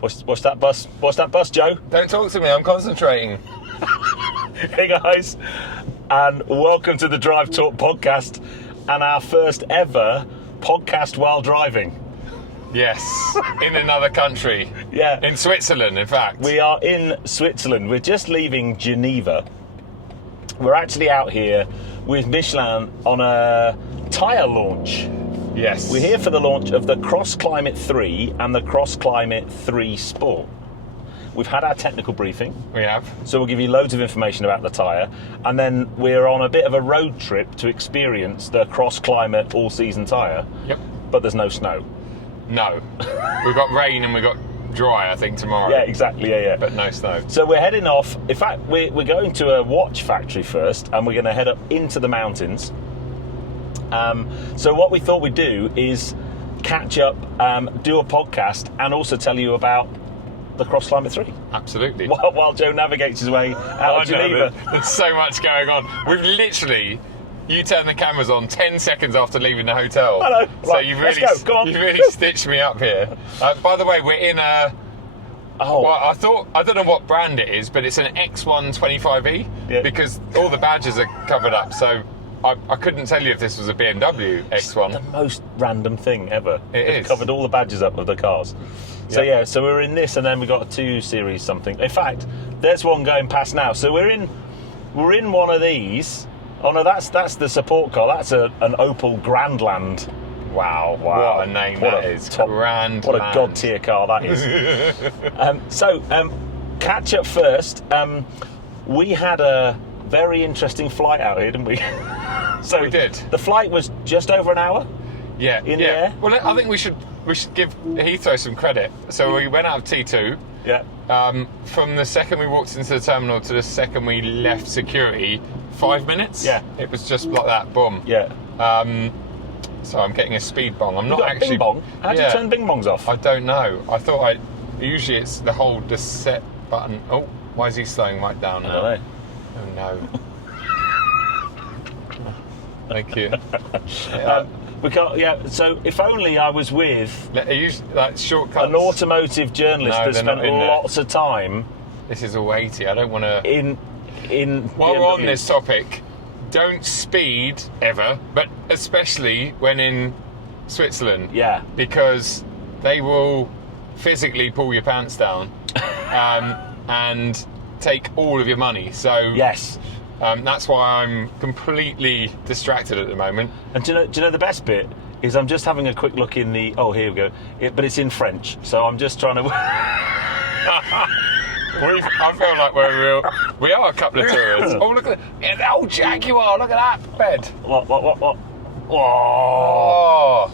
Watch that bus. Watch that bus, Joe. Don't talk to me, I'm concentrating. Hey guys, and welcome to the Drive Talk podcast and our first ever podcast while driving. Yes, in another country. Yeah. In Switzerland, in fact. We are in Switzerland. We're just leaving Geneva. We're actually out here with Michelin on a tyre launch. Yes. We're here for the launch of the Cross Climate 3 and the Cross Climate 3 Sport. We've had our technical briefing. We have. So we'll give you loads of information about the tyre, and then we're on a bit of a road trip to experience the Cross Climate all-season tyre. Yep. But there's no snow. No. We've got rain and we've got dry, I think, tomorrow. Yeah, exactly, yeah. But no snow. So we're heading off. In fact, we're going to a watch factory first, and we're going to head up into the mountains. So what we thought we'd do is catch up, do a podcast, and also tell you about the Cross Climate 3. Absolutely. While Joe navigates his way out of Geneva. There's so much going on. We've literally... You turned the cameras on 10 seconds after leaving the hotel. Hello. So right, you've let's really, go. Come on. you've really stitched me up here. By the way, we're in a... Oh. Well, I don't know what brand it is, but it's an X125e, Yeah. because all the badges are covered up. So I couldn't tell you if this was a BMW X1. The most random thing ever. It is. Covered all the badges up of the cars. So Yep. yeah, so we're in this, and then we got a 2 Series something. In fact, there's one going past now. So we're in one of these. Oh no, that's the support car. That's an Opel Grandland. Wow. What a name that is. Grandland. What a god tier car that is. Catch up first. We had a very interesting flight out here, didn't we? So We did. The flight was just over an hour. Yeah. In the air? Well, I think we should give Heathrow some credit. So we went out of T2. Yeah. From the second we walked into the terminal to the second we left security, 5 minutes. Yeah. It was just like that. Boom. Yeah. So I'm getting a speed bong. I'm You not got actually. a bing bong. How do you Yeah. turn bing bongs off? I don't know. I thought usually it's the set button. Oh, why is he slowing right down I now? don't know. Oh no. Thank you. We can't. Yeah. So if only I was with Like shortcuts. an automotive journalist No, that they're spent not in there. lots of time This is all 80. I don't want to. in While we're on BMWs. this topic, don't speed ever, but especially when in Switzerland. Yeah. Because they will physically pull your pants down and take all of your money. So Yes. that's why I'm completely distracted at the moment. And do you know the best bit is I'm just having a quick look in the. Oh, here we go. But it's in French, so I'm just trying to. I feel like we are a couple of tourists. Oh, look at that. Oh, Jaguar, look at that bed. What? Oh. Oh.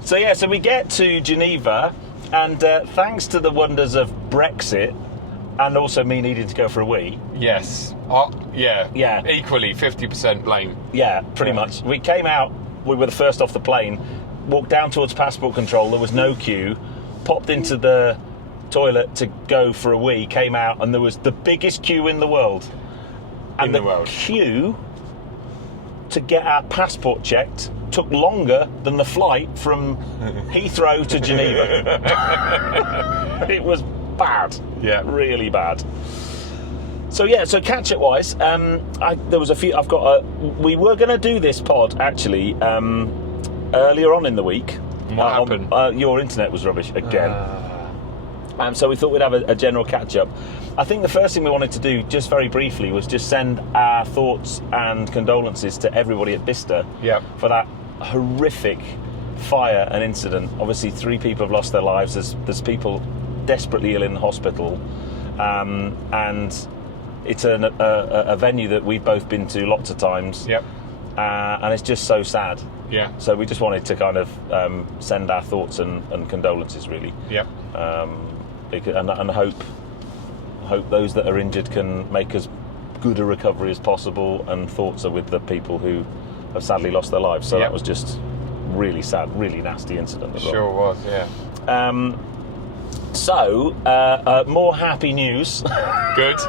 So yeah, so we get to Geneva, and thanks to the wonders of Brexit, and also me needing to go for a wee. Yes. Yeah. Yeah. Equally, 50% blame. Yeah, pretty much. We came out, we were the first off the plane, walked down towards passport control, there was no queue, popped into the toilet to go for a wee, came out, and there was the biggest queue in the world. And the queue to get our passport checked took longer than the flight from Heathrow to Geneva. It was bad. Yeah. Really bad. So yeah, so catch-up wise, there was a few. We were going to do this pod actually earlier on in the week. What happened? Your internet was rubbish again. So we thought we'd have a general catch-up. I think the first thing we wanted to do, just very briefly, was just send our thoughts and condolences to everybody at Bicester for that horrific fire and incident. Obviously, 3 people have lost their lives. There's people desperately ill in the hospital, and it's a venue that we've both been to lots of times. Yep. And it's just so sad. Yeah. So we just wanted to kind of send our thoughts and condolences, really. Yep. And hope those that are injured can make as good a recovery as possible, and thoughts are with the people who have sadly lost their lives. So that was just really sad, really nasty incident as well. Sure was, yeah. More happy news. Good.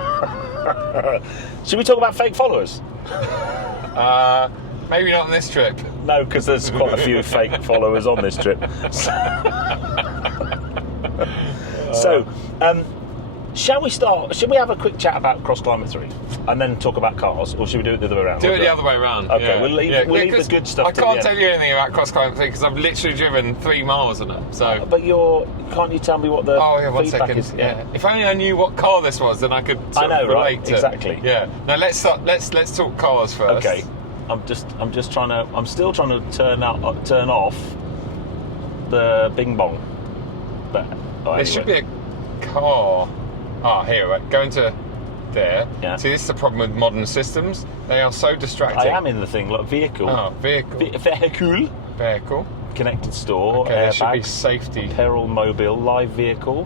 Should we talk about fake followers? Maybe not on this trip. No, because there's quite a few fake followers on this trip. So, shall we have a quick chat about Cross Climate 3 and then talk about cars, or should we do it the other way around? Do it the other way around. Okay, yeah. we'll leave the good stuff I to can't the tell end. you anything about Cross Climate 3 because I've literally driven 3 miles on it. So. But can't you tell me what the one feedback second. is? Yeah. If only I knew what car this was, then I could sort of relate to. Exactly. Yeah. Now let's talk cars first. Okay. I'm still trying to turn off the bing bong. But there should be a car. Here, right. Go into there. Yeah. See, this is the problem with modern systems. They are so distracting. I am in the thing. Look, vehicle. Vehicle. Vehicle. Connected store. Okay, there should be safety. Apparel, mobile, live vehicle.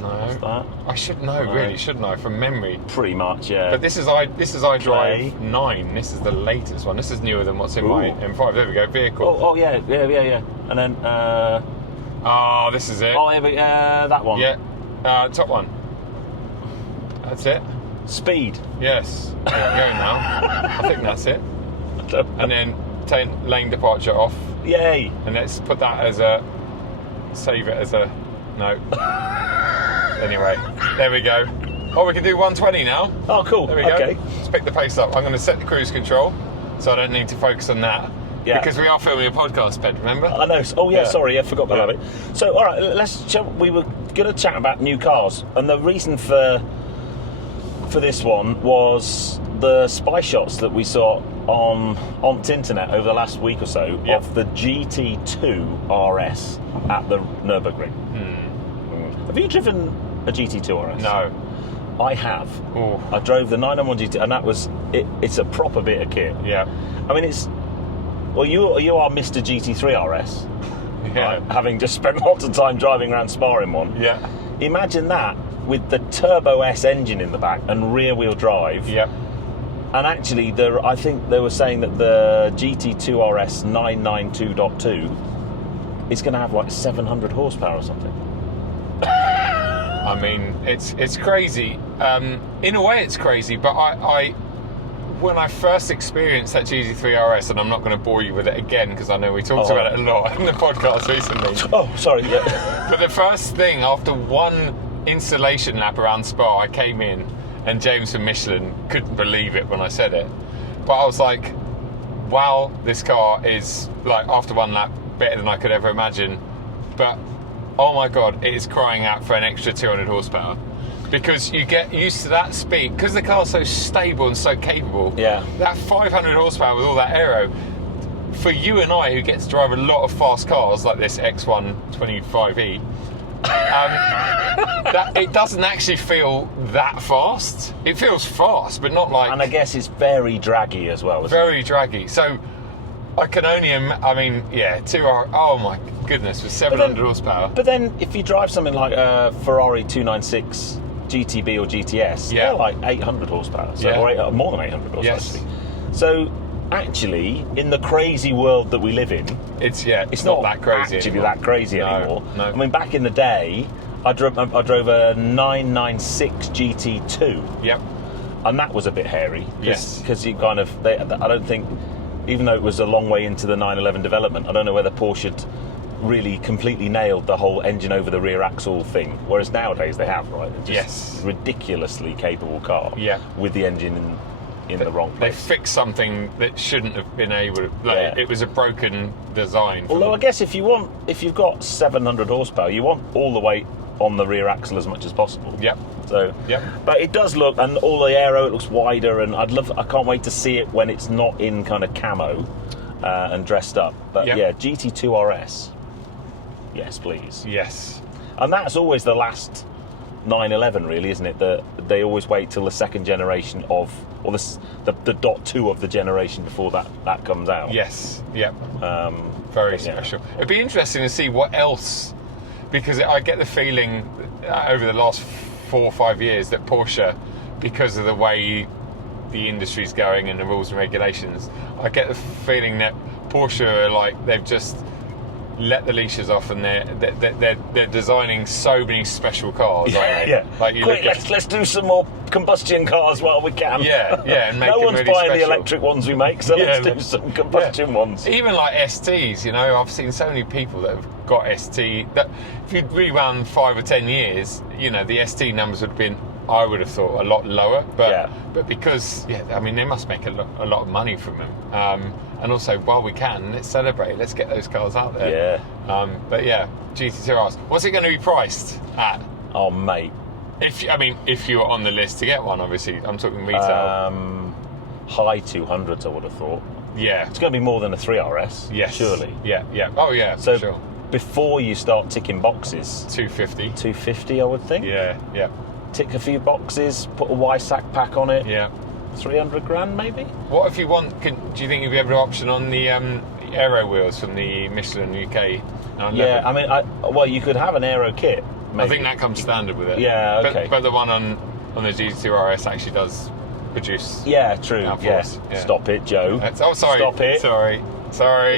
No. What's that? I should know, really, shouldn't I? From memory. Pretty much, yeah. But this is iDrive 9. This is the latest one. This is newer than what's in my M5. There we go. Vehicle. Oh yeah. And then. This is it. Oh, here we that one. Yeah. Top one. That's it. Speed. Yes. There we go now. I think that's it. And then lane departure off. Yay. And let's put that save it as a, no. Anyway, there we go. Oh, we can do 120 now. Oh, cool. There we go. Let's pick the pace up. I'm going to set the cruise control so I don't need to focus on that. Yeah. Because we are filming a podcast, Ben, remember? I know. Oh, yeah, sorry, I forgot about it. So, all right, we were going to chat about new cars, and the reason for this one was the spy shots that we saw on the internet over the last week or so of the GT2 RS at the Nürburgring. Have you driven a GT2 RS? No. I have. Ooh. I drove the 991 GT, and that was it. It's a proper bit of kit. Yeah. I mean, you are Mr. GT3 RS. Yeah. Right? Having just spent lots of time driving around Spa in one. Yeah. Imagine that with the Turbo S engine in the back and rear-wheel drive. Yeah. And actually, I think they were saying that the GT2 RS 992.2 is going to have like 700 horsepower or something. I mean, it's crazy. In a way, it's crazy. But when I first experienced that GT3 RS, and I'm not going to bore you with it again because I know we talked about it a lot in the podcast recently. Oh, sorry. Yeah. But the first thing after one installation lap around Spa, I came in, and James from Michelin couldn't believe it when I said it. But I was like, wow, this car is, like, after one lap, better than I could ever imagine. But, oh my God, it is crying out for an extra 200 horsepower. Because you get used to that speed, because the car's so stable and so capable. Yeah. That 500 horsepower with all that aero, for you and I, who get to drive a lot of fast cars like this X125E, it doesn't actually feel that fast. It feels fast, but not like. And I guess it's very draggy as well. Very draggy. So I can only, oh my goodness, with 700 horsepower. But then, if you drive something like a Ferrari 296 GTB or GTS, they're like 800 horsepower, or more than 800 horsepower. Actually. So. Actually, in the crazy world that we live in, it's not that crazy. Actually, that crazy anymore. No. I mean, back in the day, I drove a 996 GT2. Yep. And that was a bit hairy. Yes. Because you I don't think, even though it was a long way into the 911 development, I don't know whether Porsche had really completely nailed the whole engine over the rear axle thing. Whereas nowadays they have, right? Just ridiculously capable car. Yeah. With the engine in the wrong place. They fixed something that shouldn't have been able to. It was a broken design. Although I guess if you've got 700 horsepower, you want all the weight on the rear axle as much as possible. Yep. So. Yep. But it does look, and all the aero, it looks wider, and I can't wait to see it when it's not in kind of camo and dressed up. But GT2 RS. Yes, please. Yes. And that's always the last 911, really, isn't it? They always wait till the second generation of, or the dot 2 of the generation before that comes out. Yes. Yep. Very special. It'd be interesting to see what else, because I get the feeling over the last 4 or 5 years that Porsche, because of the way the industry's going and the rules and regulations, I get the feeling that Porsche are like they've just let the leashes off, and they're designing so many special cars, aren't they? Yeah. Like you Quick, look at, let's do some more combustion cars while we can. Yeah, and make no them one's really buying the special. electric ones we make, so let's do some combustion ones. Even like STs, you know, I've seen so many people that have got ST that if you'd rewound 5 or 10 years, you know, the ST numbers would have been, I would have thought, a lot lower. But because, I mean, they must make a lot of money from them. And also, while we can, let's celebrate. Let's get those cars out there. Yeah. But yeah, GT2 RS. What's it going to be priced at? Oh, mate. If you were on the list to get one, obviously, I'm talking retail. High 200s, I would have thought. Yeah. It's going to be more than a 3RS. Yes. Surely. Yeah. Oh, yeah. So for sure. before you start ticking boxes, 250. 250, I would think. Yeah. Tick a few boxes, put a Y-Sack pack on it. Yeah. 300 grand, maybe. What if you want? Do you think you'll be able to option on the aero wheels from the Michelin UK? Yeah, I mean, well, you could have an aero kit. Maybe. I think that comes standard with it. Yeah, okay. But the one on the GT2 RS actually does produce. Yeah, true. Yeah. Stop it, Joe. Sorry. Stop it. Sorry.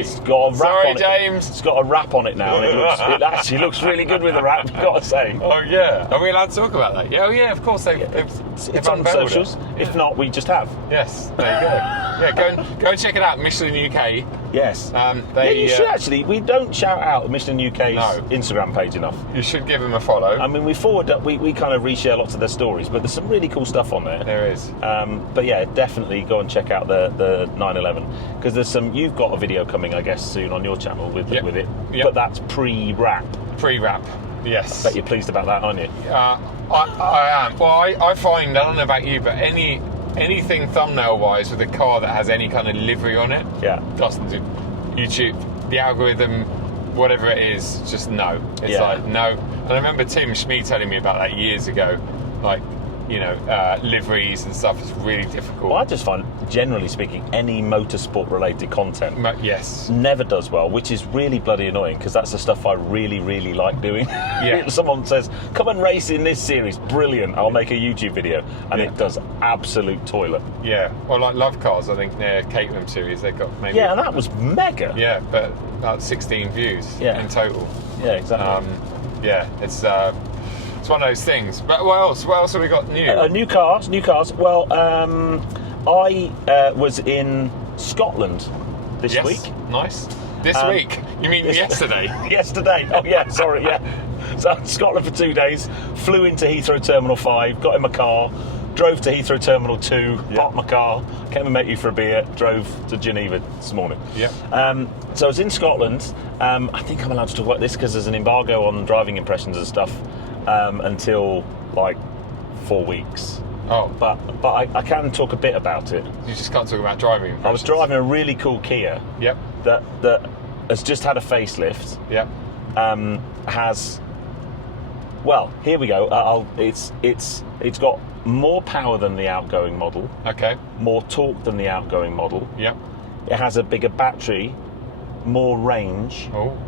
It's got a wrap on it. James. It's got a wrap on it now, and it actually looks really good with the wrap, I've got to say. Oh, yeah. Are we allowed to talk about that? Yeah, of course. It's on socials. Yeah. If not, we just have. Yes, there you go. Yeah, go and check it out, Michelin UK. Yes. You should actually. We don't shout out Michelin UK's Instagram page enough. You should give them a follow. I mean, we kind of reshare lots of their stories, but there's some really cool stuff on there. There is. But yeah, definitely go and check out the 911, because there's some. You've got a video coming, I guess, soon on your channel with it. Yep. But that's pre-wrap. Pre-wrap. Yes. I bet you're pleased about that, aren't you? I am. Well, I find, I don't know about you, but anything thumbnail-wise with a car that has any kind of livery on it, doesn't do. YouTube, the algorithm, whatever it is, just no. It's like, no. And I remember Tim Schmee telling me about that years ago, like, you know, liveries and stuff is really difficult. Well, I just find, generally speaking, any motorsport-related content never does well, which is really bloody annoying, because that's the stuff I really, really like doing. Yeah. Someone says, come and race in this series, brilliant, I'll make a YouTube video, and it does absolute toilet. Yeah, well, like Love Cars, I think their Caterham series, they've got maybe... Yeah, and that was mega. Yeah, but about 16 views in total. Yeah, exactly. It's one of those things. But what else have we got new? New cars. Well, I was in Scotland this week. Nice. This week? You mean yesterday? Yesterday. Oh, yeah, sorry, yeah. So Scotland for 2 days, flew into Heathrow Terminal 5, got in my car, drove to Heathrow Terminal 2, parked my car, came and met you for a beer, drove to Geneva this morning. Yeah. So I was in Scotland. I think I'm allowed to talk about this because there's an embargo on driving impressions and stuff. Until like 4 weeks. Oh, but I can talk a bit about it. You just can't talk about driving impressions. I was driving a really cool Kia. Yep. That has just had a facelift. Yep. Has. Well, here we go. It's got more power than the outgoing model. Okay. More torque than the outgoing model. Yep. It has a bigger battery, more range. Oh.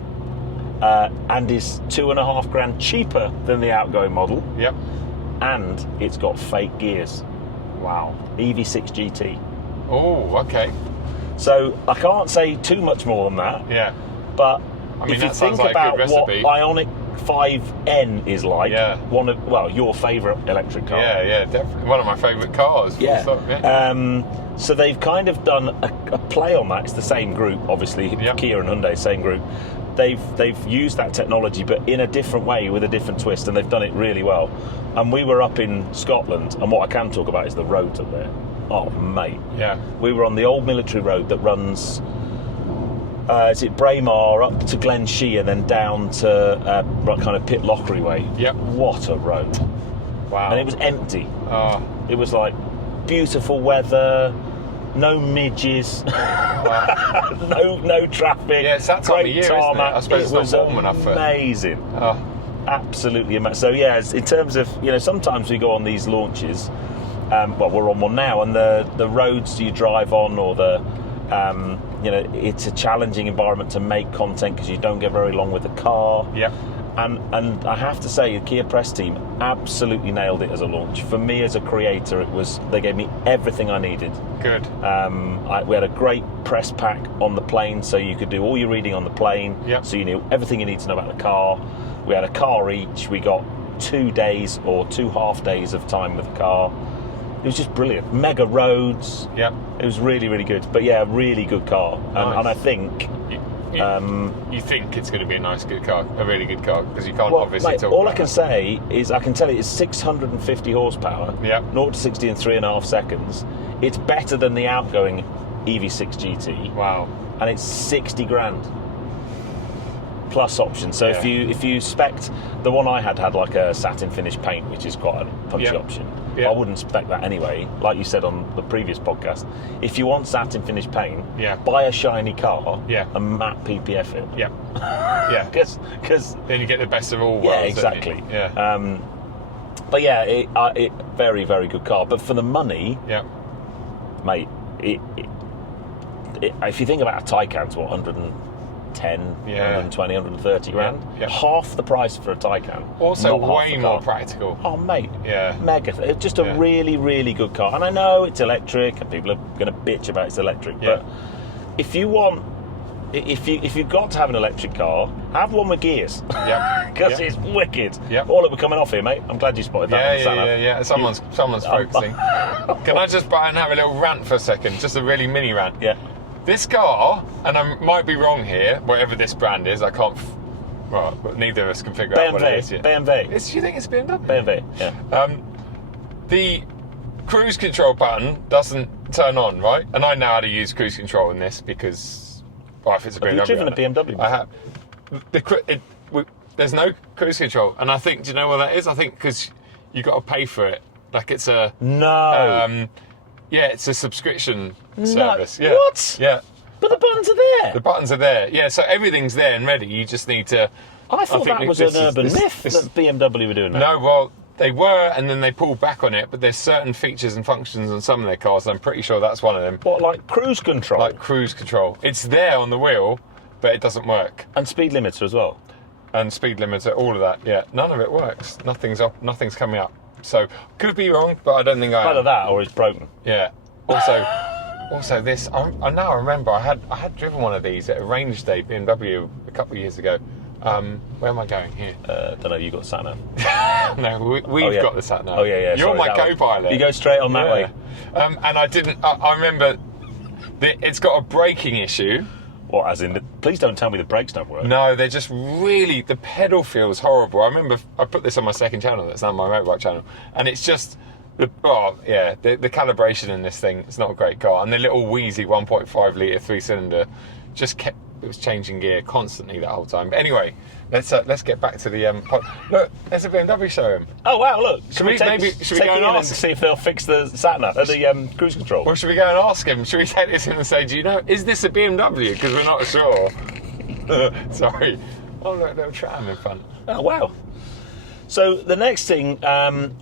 And is $2.5 grand cheaper than the outgoing model. Yep. And it's got fake gears. Wow. EV6 GT. Oh, okay. So I can't say too much more than that. Yeah. But I mean, if you think about what Ioniq 5N is like, your favourite electric car. Yeah, definitely. One of my favourite cars. So they've kind of done a play on that. It's the same group, obviously. Kia and Hyundai, same group. They've used that technology, but in a different way, with a different twist, and they've done it really well. And we were up in Scotland, and what I can talk about is the roads up there. Oh, mate. Yeah. We were on the old military road that runs, is it Braemar up to Glenshee and then down to kind of Pitlochry way. Yep. What a road. Wow. And it was empty. It was like beautiful weather, no midges, no traffic. Yeah, it's that time of year, isn't it? I suppose it's not warm enough for it. Amazing. Absolutely amazing. So yeah, in terms of, sometimes we go on these launches, we're on one now, and the roads you drive on, or it's a challenging environment to make content because you don't get very long with the car. Yeah. And I have to say, the Kia press team absolutely nailed it as a launch. For me as a creator, they gave me everything I needed. Good. We had a great press pack on the plane, so you could do all your reading on the plane. Yep. So you knew everything you need to know about the car. We had a car each. We got 2 days or 2 half days of time with the car. It was just brilliant. Mega roads. Yeah. It was really, really good. But yeah, really good car. Nice. And I think... You think it's going to be a really good car, because you can't well, obviously mate, talk all about I can say is I can tell you it's 650 horsepower, Yeah. 0 to 60 in 3.5 seconds. It's better than the outgoing EV6 GT, Wow. and it's 60 grand plus options. So Yeah. if you spec the one I had like a satin finish paint, which is quite a punchy Yeah. option. Yeah. I wouldn't spec that anyway. Like you said on the previous podcast, if you want satin finish paint, Yeah. buy a shiny car Yeah. and matte PPF it. Yeah. Yeah. Because Then you get the best of all worlds. yeah, don't exactly. you? Yeah. But yeah, it very, very good car. But for the money, Yeah. mate, if you think about a Taycan's what, 110, Yeah. 120, 130 grand, Yeah. half the price for a Taycan. Also, not half way the more car. practical. Oh, mate, Yeah. mega. It's just a Yeah. really, really good car. And I know it's electric, and people are going to bitch about it's electric. Yeah. But if you've got to have an electric car, have one with gears. Yeah. Because Yeah. it's wicked. Yep. All that we're coming off here, mate. I'm glad you spotted that. on the Sat-nav. Yeah. Someone's focusing. Can I just buy and have a little rant for a second? Just a really mini rant. Yeah. This car, and I might be wrong here, whatever this brand is, I can't. Well, neither of us can figure out what it is yet. BMW. Do you think it's BMW? BMW, yeah. The cruise control button doesn't turn on, right? And I know how to use cruise control in this because, well, if it's a BMW. Have you driven a BMW I have. There's no cruise control, and I think, do you know what that is? I think because you got to pay for it. Like it's a No. yeah, it's a subscription No. service. Yeah. What? Yeah. But the buttons are there. The buttons are there. Yeah, so everything's there and ready. You just need to. I thought think that was this an is- urban this- myth this- that BMW were doing that. No, well, they were, and then they pulled back on it. But there's certain features and functions on some of their cars. And I'm pretty sure that's one of them. What, like cruise control? Like cruise control. It's there on the wheel, but it doesn't work. And speed limiter as well. And speed limiter, all of that. Yeah, none of it works. Nothing's up. Nothing's coming up. So could be wrong, but I don't think I am. Either that or it's broken. Yeah. Also this. I now remember. I had driven one of these at a range day BMW a couple of years ago. Where am I going here? Don't know, you got Sat-nav. No, we've got the sat nav. Oh, yeah, yeah. You're sorry, my that one. co-pilot. You go straight on that Yeah. way. And I didn't. I remember. It's got a braking issue. What, as in, please don't tell me the brakes don't work. No, they're just really. The pedal feels horrible. I remember I put this on my second channel. That's not my motorbike channel, and it's just. The calibration in this thing, it's not a great car. And the little wheezy 1.5 litre 3-cylinder just kept, it was changing gear constantly that whole time. But anyway, let's get back to the look, there's a BMW showroom. Oh, wow, look. Should we go take and it in and ask? see if they'll fix the Sat-nav, the cruise control? Or should we go and ask him? Should we take this in and say, do you know, is this a BMW? Because we're not sure. Sorry. Oh, look, little tram in front. Oh, wow. So the next thing,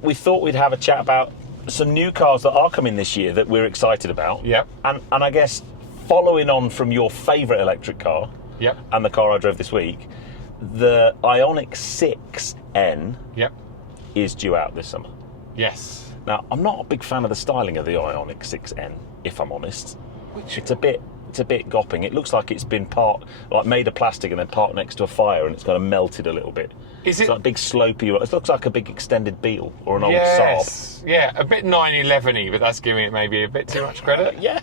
we thought we'd have a chat about some new cars that are coming this year that we're excited about. Yep. And I guess following on from your favourite electric car, Yep. and the car I drove this week, the Ioniq 6N Yep. is due out this summer. Yes. Now, I'm not a big fan of the styling of the Ioniq 6N, if I'm honest. It's a bit gopping. It looks like it's been made of plastic and then parked next to a fire, and it's kind of melted a little bit. Is It's it? like a big slopey. It looks like a big extended Beetle or an old Saab. Yes. Yeah, a bit 911-y, but that's giving it maybe a bit too much credit. Yeah.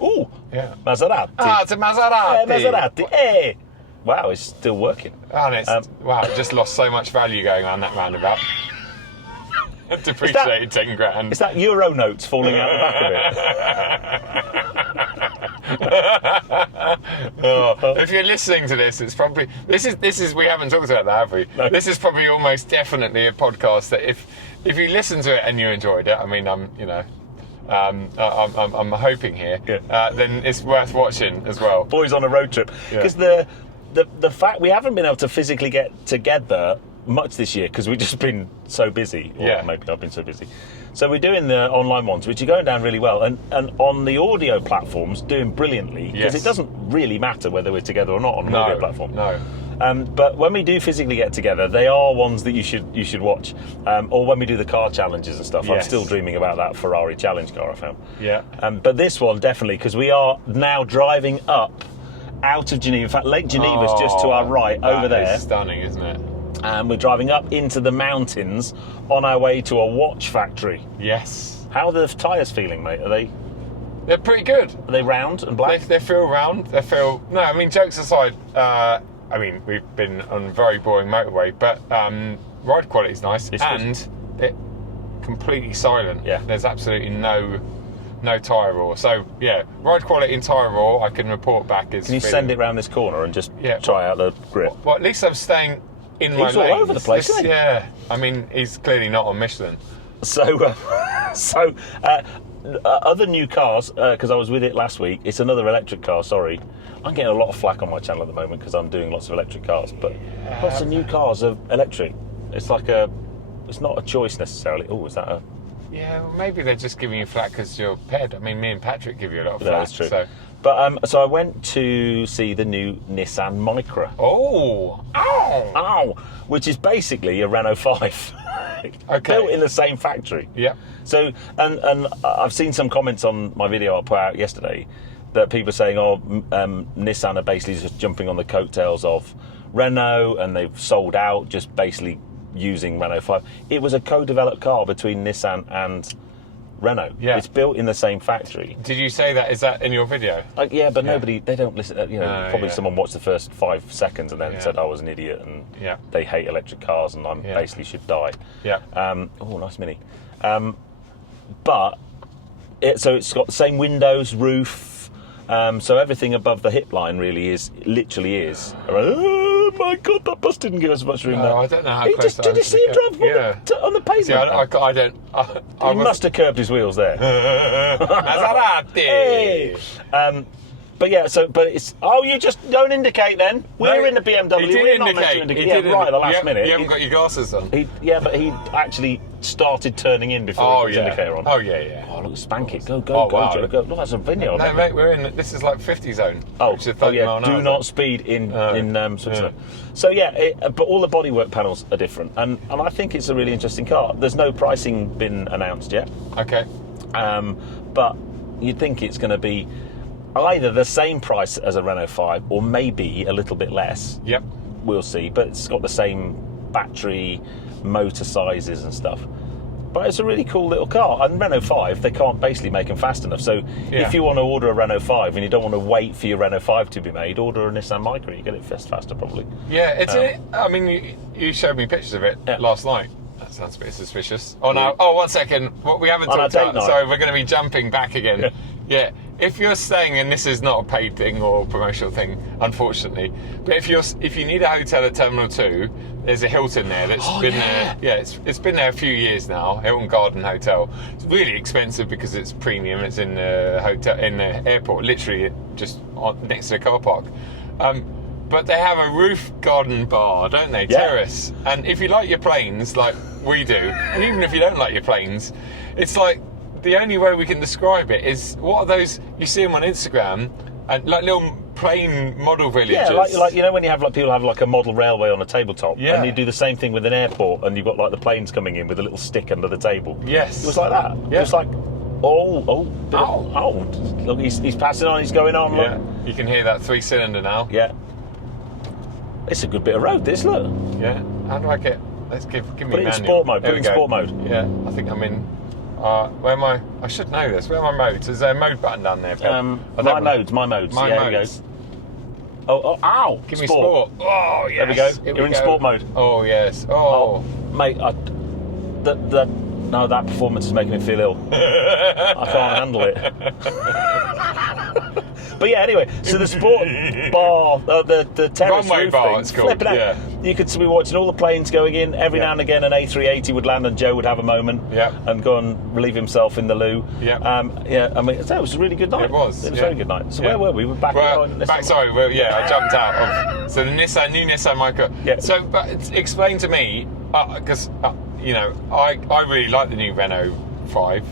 Ooh. Yeah. Maserati. Ah, it's a Maserati. Maserati. Hey. Wow, it's still working. And it's wow, it just lost so much value going on that roundabout. Depreciated 10 grand. Is that Euro notes falling out the back of it? If you're listening to this, it's probably this is we haven't talked about that, have we? No. This is probably almost definitely a podcast that if you listen to it and you enjoyed it, I mean, I'm hoping here, then it's worth watching as well. Boys on a road trip. Because the fact we haven't been able to physically get together much this year because we've just been so busy. Or maybe I've been so busy. So we're doing the online ones, which are going down really well, and on the audio platforms doing brilliantly, because it doesn't really matter whether we're together or not on an audio platform. No. But when we do physically get together, they are ones that you should watch. Or when we do the car challenges and stuff, I'm Yes. still dreaming about that Ferrari challenge car I found. Yeah. But this one definitely, because we are now driving up out of Geneva. In fact, Lake Geneva's just to our right over That there. is stunning, isn't it? And we're driving up into the mountains on our way to a watch factory. Yes. How are the tyres feeling, mate? They're pretty good. Are they round and black? They feel round. They feel... No, I mean, jokes aside, I mean, we've been on a very boring motorway, but ride quality's nice. It's and it completely silent. Yeah. There's absolutely no tyre roar. So, yeah, ride quality and tyre roar, I can report back is... Can you send it round this corner and just try out the grip? Well, at least I'm staying in my He's all lanes. over the place, isn't he? Yeah. I mean, he's clearly not on Michelin. So, other new cars, because I was with it last week, it's another electric car, sorry. I'm getting a lot of flack on my channel at the moment because I'm doing lots of electric cars, but lots of new cars are electric. It's like it's not a choice necessarily. Oh, is that a... Yeah, well, maybe they're just giving you flack because you're paired. I mean, me and Patrick give you a lot of No, flack. that's true. So. But so I went to see the new Nissan Micra. Oh! Ow! Ow! Which is basically a Renault 5. Okay. Built in the same factory. Yeah. So, and I've seen some comments on my video I put out yesterday that people are saying, Nissan are basically just jumping on the coattails of Renault and they've sold out, just basically using Renault 5. It was a co-developed car between Nissan and Renault. Yeah. It's built in the same factory. Did you say that? Is that in your video? Yeah, but nobody, they don't listen. Probably yeah. someone watched the first 5 seconds and then said I was an idiot and they hate electric cars and I basically should die. Yeah. Oh, nice Mini. But it's got the same windows, roof, so everything above the hip line really literally is. Oh my God, that bus didn't give us much room there. I don't know how close Did you see him drive on the pavement? See, I don't. He must have curbed his wheels there. Maserati! Hey. But yeah, but it's... Oh, you just don't indicate then. We're in the BMW. He did We're not indicate. meant to indicate. Right at the last minute. You haven't got your glasses on. But he actually started turning in before he put his indicator on. Oh, yeah. Oh, look, spank it. Go, wow. Joe. Go. Look, that's a vineyard. No, mate, we're in... This is like 50 zone. Which is 30 mile an hour. Do not speed in Switzerland. Yeah. So, but all the bodywork panels are different. And I think it's a really interesting car. There's no pricing been announced yet. Okay. But you'd think it's going to be either the same price as a Renault 5 or maybe a little bit less. Yep. We'll see. But it's got the same battery, motor sizes and stuff. But it's a really cool little car. And Renault 5, they can't basically make them fast enough. So if you want to order a Renault 5 and you don't want to wait for your Renault 5 to be made, order a Nissan Micra. You get it faster probably. Yeah, I mean, you showed me pictures of it last night. That sounds a bit suspicious. Oh, no. Oh, 1 second. What we haven't talked about. Sorry, we're going to be jumping back again. Yeah. If you're staying, and this is not a paid thing or promotional thing, unfortunately, but if you need a hotel at Terminal 2, there's a Hilton there that's been there. Yeah, it's been there a few years now. Hilton Garden Hotel. It's really expensive because it's premium. It's in the hotel in the airport, literally just next to the car park. But they have a roof garden bar, don't they? Terrace. And if you like your planes, like we do, and even if you don't like your planes, it's like the only way we can describe it is, what are those, you see them on Instagram, and like little plane model villages. Yeah, like when you have people have like a model railway on a tabletop, and you do the same thing with an airport, and you've got like the planes coming in with a little stick under the table. Yes. It was like that. Yeah. It was like, look, he's passing on, he's going on. Yeah. Look. You can hear that 3-cylinder now. Yeah. It's a good bit of road, this, look. Yeah. How do I get? Let's give me Put it in manual. sport mode. There Put it we in go. sport mode. Yeah. I think I'm in. Where am I? I should know this. Where are my modes? Is there a mode button down there? My modes. My modes. Ow! Give me sport. Oh, yes. There we go. You're in sport mode. Oh, yes. Oh. Mate, that performance is making me feel ill. I can't handle it. But yeah, anyway, so the sport bar, the terrace Runway roof bar, thing, it's called, yeah. You could be watching all the planes going in. Every now and again, an A380 would land, and Joe would have a moment and go and relieve himself in the loo. Yeah, I mean, it was a really good night. It was a very good night. So where were we? We're back. I jumped out of. So the new Nissan Micra. Yeah. So, but explain to me, because I really like the new Renault 5.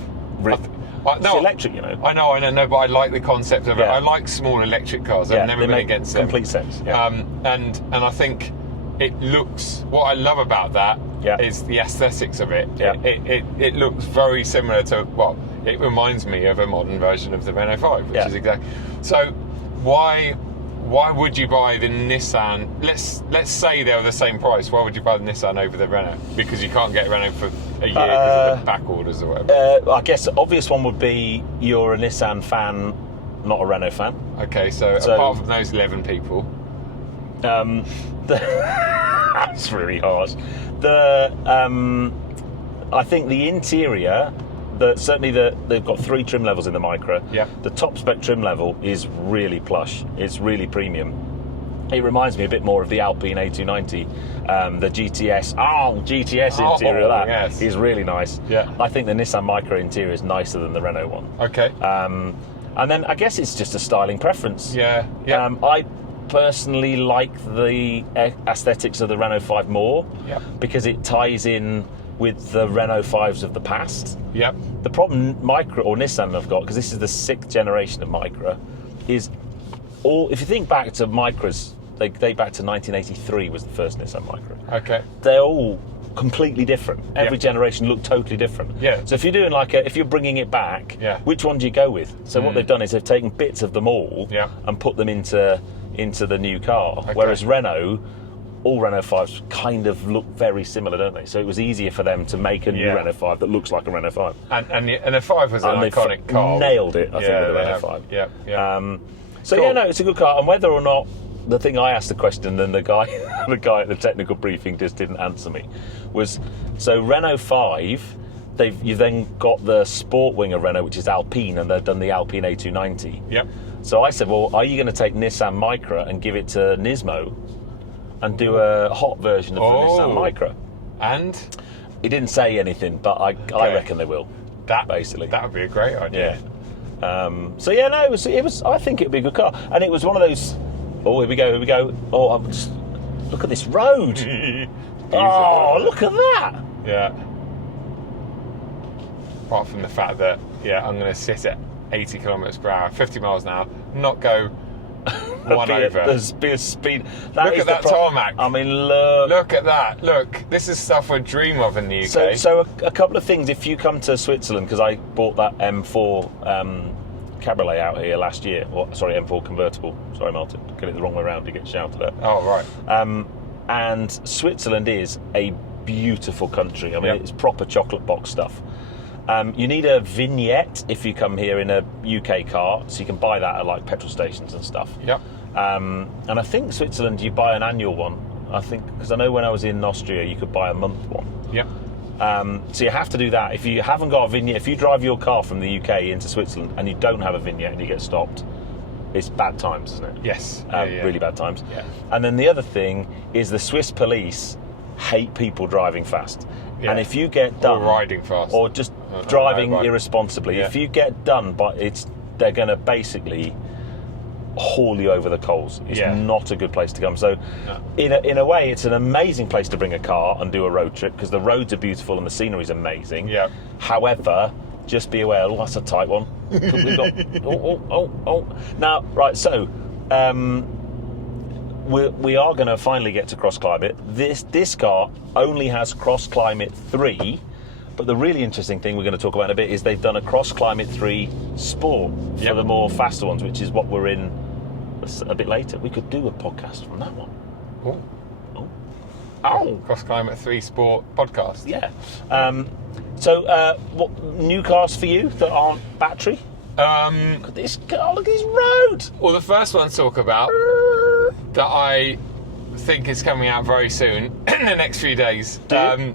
It's electric, you know. I know, but I like the concept of it. Yeah. I like small electric cars. Yeah, I've never they been make against them. complete sense. Yeah. And I think it looks. What I love about that is the aesthetics of it. Yeah. It looks very similar to. Well, it reminds me of a modern version of the Renault 5, which is exactly. So why would you buy the Nissan? Let's say they were the same price. Why would you buy the Nissan over the Renault? Because you can't get Renault for a year because of the back orders or whatever. I guess the obvious one would be you're a Nissan fan, not a Renault fan. Okay, so apart from those 11 people, that's really harsh. I think the interior. They've got 3 trim levels in the Micra. Yeah. The top spec trim level is really plush. It's really premium. It reminds me a bit more of the Alpine A290, the GTS. GTS interior of that is really nice. Yeah. I think the Nissan Micra interior is nicer than the Renault one. Okay. And then I guess it's just a styling preference. Yeah. I personally like the aesthetics of the Renault 5 more because it ties in with the Renault 5s of the past. Yep. The problem Micra or Nissan have got, because this is the 6th generation of Micra, is if you think back to Micras, they date back to 1983 was the first Nissan Micra. Okay. They're all completely different. Every generation looked totally different. Yeah. So if you're doing if you're bringing it back, which one do you go with? So what they've done is they've taken bits of them all and put them into the new car. Okay. Whereas Renault, all Renault 5s kind of look very similar, don't they? So it was easier for them to make a new Renault 5 that looks like a Renault 5. And the 5 was an iconic car. Nailed it, I think, with the Renault 5. Yeah. So cool. it's a good car. And whether or not the thing I asked the question, then the guy at the technical briefing just didn't answer me, was so Renault 5. You've then got the sport wing of Renault, which is Alpine, and they've done the Alpine A290. Yep. So I said, well, are you going to take Nissan Micra and give it to Nismo and do a hot version of the Nissan Micra? And he didn't say anything, but I reckon they will. Basically, that would be a great idea. Yeah. It was. I think it'd be a good car, and it was one of those. Oh, here we go. Oh, look at this road. Oh, look at that. Yeah. Apart from the fact that I'm going to sit at 80 kilometres per hour, 50 miles an hour, not go one over. There's be a speed. Look at that tarmac. I mean, look at that. Look, this is stuff we dream of in the UK. So a couple of things. If you come to Switzerland, because I bought that M4 Cabriolet out here last year. M4 convertible. Sorry, Martin. Get it the wrong way around. You get shouted at. Oh, right. And Switzerland is a beautiful country. I mean, it's proper chocolate box stuff. You need a vignette if you come here in a UK car, so you can buy that at petrol stations and stuff. Yep. And I think Switzerland, you buy an annual one. I think because I know when I was in Austria, you could buy a month one. Yep. So you have to do that. If you haven't got a vignette, if you drive your car from the UK into Switzerland and you don't have a vignette and you get stopped, it's bad times, isn't it? Yes. Really bad times. Yeah. And then the other thing is the Swiss police hate people driving fast. Yeah. And if you get done, or riding fast, or just driving irresponsibly, if you get done, they're going to basically haul you over the coals. It's not a good place to come. So, in a way, it's an amazing place to bring a car and do a road trip because the roads are beautiful and the scenery is amazing. Yeah. However, just be aware. Oh, that's a tight one. Now, right. So, we are going to finally get to Cross Climate. This car only has Cross Climate 3, but the really interesting thing we're going to talk about in a bit is they've done a Cross Climate 3 Sport for the more faster ones, which is what we're in a bit later. We could do a podcast from that one. Cross Climate 3 Sport podcast. Yeah. So, what new cars for you that aren't battery? Look at this car, look at this road. Well, the first one to talk about that I think is coming out very soon in the next few days. I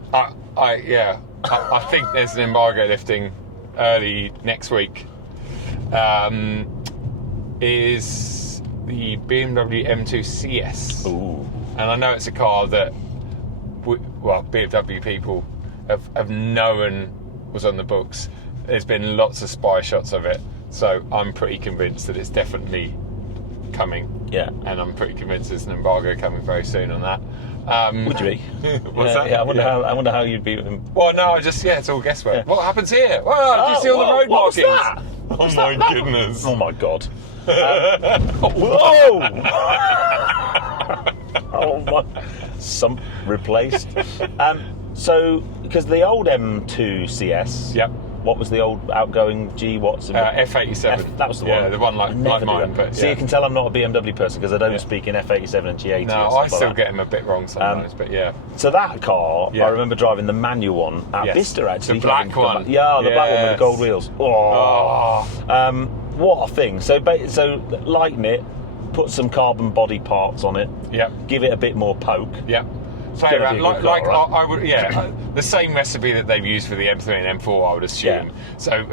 think there's an embargo lifting early next week. Is the BMW M2 CS. Ooh. And I know it's a car that BMW people have known was on the books. There's been lots of spy shots of it, so I'm pretty convinced that it's definitely coming. Yeah. And I'm pretty convinced there's an embargo coming very soon on that. Would you be? What's that? Yeah, I wonder how you'd be with him. Well, no, it's all guesswork. Yeah. What happens here? Well, do you see all the road what markings? Was that? Oh my goodness! Oh my god! Whoa! Oh my! Some replaced. So because the old M2 CS. Yep. What was the old outgoing G? What's F87? That was the one. Yeah, the one like mine. But so you can tell I'm not a BMW person because I don't speak in F87 and G80. No, I still get him a bit wrong sometimes. But yeah. So that car, I remember driving the manual one at Bicester actually. The black one. The black one with the gold wheels. Oh. What a thing! So lighten it, put some carbon body parts on it. Yeah. Give it a bit more poke. Yeah. Play around I would, the same recipe that they've used for the M3 and M4, I would assume. Yeah. So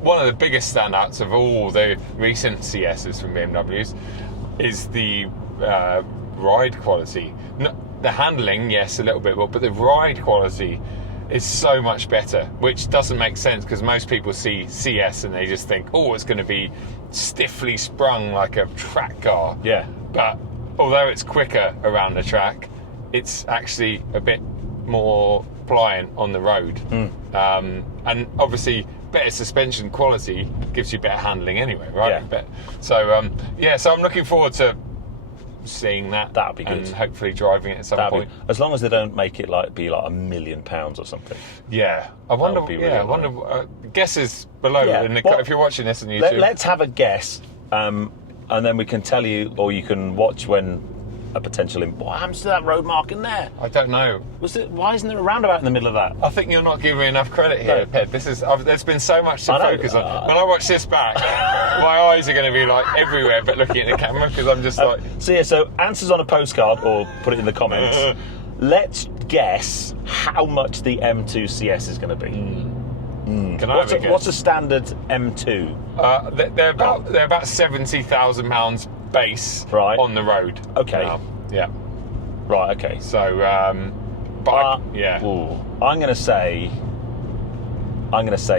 one of the biggest standouts of all the recent CSs from BMWs is the ride quality. The handling, yes, a little bit more, but the ride quality is so much better, which doesn't make sense because most people see CS and they just think, oh, it's going to be stiffly sprung like a track car. Yeah. But although it's quicker around the track, it's actually a bit more pliant on the road. And obviously, better suspension quality gives you better handling anyway, right? Yeah. So I'm looking forward to seeing that. That'd be good. And hopefully driving it at some point. As long as they don't make it be like £1 million or something. Yeah. I wonder. Guesses below if you're watching this on YouTube. Let's have a guess. And then we can tell you, or you can watch when a potential. What happens to that road marking there? I don't know. Why isn't there a roundabout in the middle of that? I think you're not giving me enough credit here, Ped. There's been so much to focus on. When I watch this back, my eyes are going to be like everywhere, but looking at the camera because I'm just like. So answers on a postcard, or put it in the comments. Let's guess how much the M2 CS is going to be. What's a standard M2? They're about £70,000 base on the road. Okay. Yeah. Right. Okay. So, I'm going to say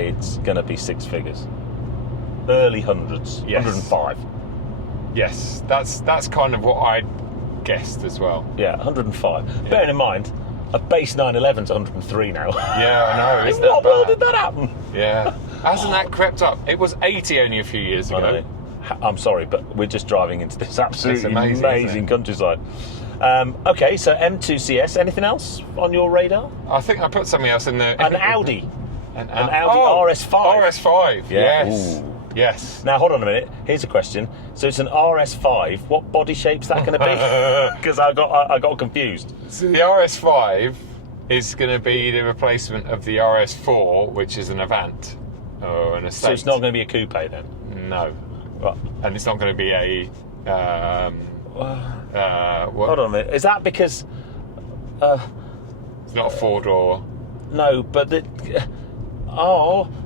it's going to be six figures, early hundreds. Yes. 105. Yes, that's kind of what I guessed as well. Yeah, 105. Yeah. Bearing in mind, a base 911's 103 now. Yeah, I know. In what world did that happen? Yeah. Hasn't that crept up? It was 80 only a few years ago. I'm sorry, but we're just driving into this absolutely amazing countryside. Okay, so M2 CS. Anything else on your radar? I think I put something else in there. An Audi. An Audi RS5. RS5. Yeah. Yes. Ooh. Yes. Now, hold on a minute. Here's a question. So it's an RS5. What body shape's that going to be? Because I got confused. So the RS5 is going to be the replacement of the RS4, which is an Avant or an Estate. So it's not going to be a coupe then? No. Right. And it's not going to be a. Hold on a minute. Is that because? It's not a 4-door. No, but